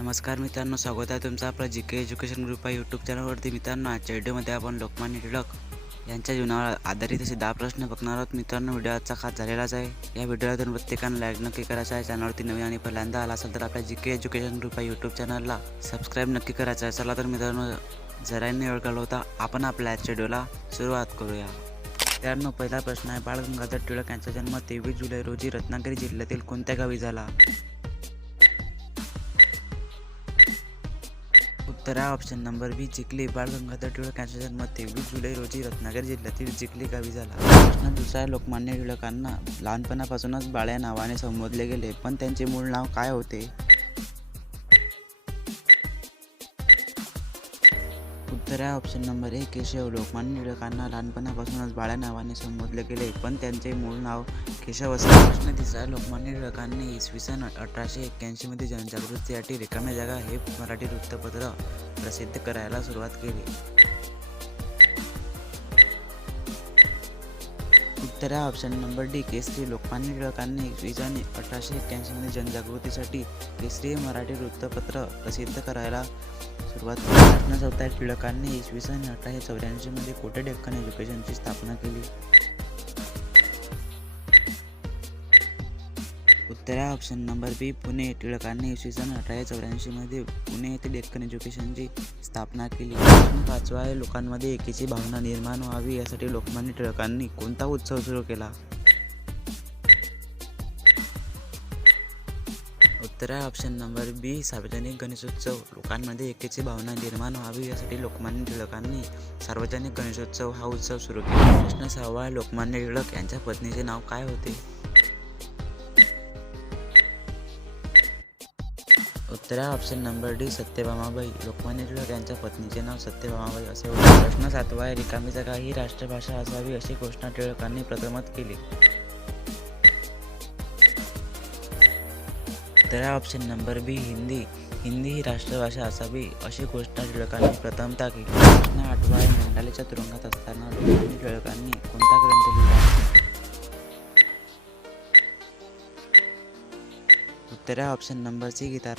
नमस्कार मित्रांनो स्वागत आहे तुमचं आपलं जी के एज्युकेशन ग्रुप आहे यूट्यूब चॅनलवरती मित्रांनो आजच्या व्हिडिओमध्ये आपण लोकमान्य टिळक यांच्या जीवनावर आधारित असे दहा प्रश्न बघणार आहोत. मित्रांनो व्हिडिओ आजचा खास झालेलाच आहे. या व्हिडिओला तुम्ही प्रत्येकानं लाईक नक्की करायचं आहे चॅनलवरती नवीन आणि पहिल्यांदा आला असेल तर आपल्या जी के एज्युकेशन ग्रुप आहे यूट्यूब चॅनलला सबस्क्राईब नक्की करायचं आहे. चला तर मित्रांनो जरांनी वेळ घालवता आपण आपल्या आजच्या व्हिडिओला सुरुवात करूया. मित्रांनो पहिला प्रश्न आहे बाळ गंगाधर टिळक यांचा जन्म तेवीस जुलै रोजी रत्नागिरी जिल्ह्यातील कोणत्या गावी झाला? करा option number B Chikhli Bal Gangadhar Tilak यांचा जन्म तेवीस जुलै रोजी रत्नागिरी जिल्ह्यातील चिखली गावी झाला. प्रश्न दुसरा लोकमान्य टिळकांना लहानपणापासूनच बाळ्या नावाने संबोधले गेले पण त्यांचे मूळ नाव काय होते? तर आहे ऑप्शन नंबर एक केशव. लोकमान्य टिळकांना लहानपणापासूनच बाळ्या नावाने संबोधले गेले पण त्यांचे मूळ नाव केशव असे प्रश्न तिसरा लोकमान्य टिळकांनी इसवी सन अठराशे एक्क्याऐंशीमध्ये जनजागृतीसाठी रिकाम्या जागा हे मराठी वृत्तपत्र प्रसिद्ध करायला सुरुवात केली. उत्तर option number D Kesari Lokmanya टिळकांनी एकवीस जानेवारी अठराशे एक्क्याऐंशीमध्ये जनजागृतीसाठी केसरी मराठी वृत्तपत्र प्रसिद्ध करायला सुरुवात केली. प्रश्न चौथा टिळकांनी इसवी सन अठराशे चौऱ्याऐंशीमध्ये कोटे डेक्कन एज्युकेशनची स्थापना केली. उत्तर आहे ऑप्शन नंबर बी पुणे टिळकांनी इसवी सन अठराशे चौऱ्याऐंशीमध्ये पुणे येथे डेक्कन एज्युकेशनची स्थापना केली. पाचवा आहे लोकांमध्ये एकीची भावना निर्माण व्हावी यासाठी लोकमान्य टिळकांनी कोणता उत्सव सुरू केला? उत्तर आहे ऑप्शन नंबर बी सार्वजनिक गणेशोत्सव. लोकांमध्ये एकेची भावना निर्माण व्हावी यासाठी लोकमान्य टिळकांनी सार्वजनिक गणेशोत्सव हा उत्सव सुरू केला. प्रश्न सहावा लोकमान्य टिळक यांच्या पत्नीचे नाव काय होते? उत्तर आहे option number D Satyabhamabai. Lokmanya Tilak यांच्या पत्नीचे नाव सत्यभामाबाई असे होते. प्रश्न सातवा आहे रिकामी जागा ही राष्ट्रभाषा असावी अशी घोषणा टिळकांनी प्रथमच केली. उत्तरा option number B Hindi. Hindi ही राष्ट्रभाषा असावी अशी घोषणा टिळकांनी प्रथमता केली. प्रश्न आठवा आहे मंडालेच्या तुरुंगात असताना लोकमान्य टिळकांनी कोणता ग्रंथ लिहिला? उत्तर ऑप्शन नंबर सी गीता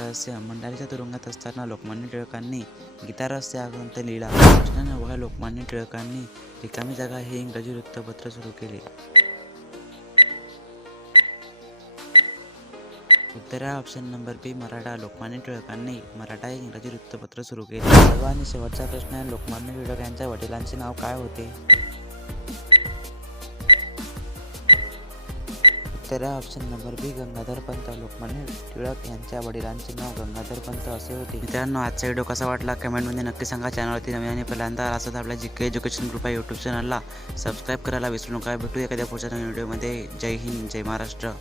तुरुंगात असताना लोकमान्य टिळकांनी गीतारहस्य हा ग्रंथ लिहिला प्रश्न व लोकमान्य टिळकांनी रिकामी जागा हे इंग्रजी वृत्तपत्र सुरू केले. उत्तर आहे option number B Maratha. Lokmanya टिळकांनी मराठा हे इंग्रजी वृत्तपत्र सुरू केले. आणि शेवटचा प्रश्न आहे लोकमान्य टिळक यांच्या वडिलांचे नाव काय होते? उत्तर option number B Gangadhar Pant Lokmanya Tilak यांच्या वडिलांचे नाव गंगाधर पंत असे होते. मित्रांनो आजचा व्हिडिओ कसा वाटला कमेंटमध्ये नक्की सांगा. चॅनलवरती नवीन आणि पहिल्यांदा असत आपल्या जी के एज्युकेशन ग्रुप आहे यूट्यूब चॅनलला सबस्क्राईब करायला विसरू नका. भेटू एखाद्या पुढच्या नवीन व्हिडिओमध्ये जय हिंद जय महाराष्ट्र.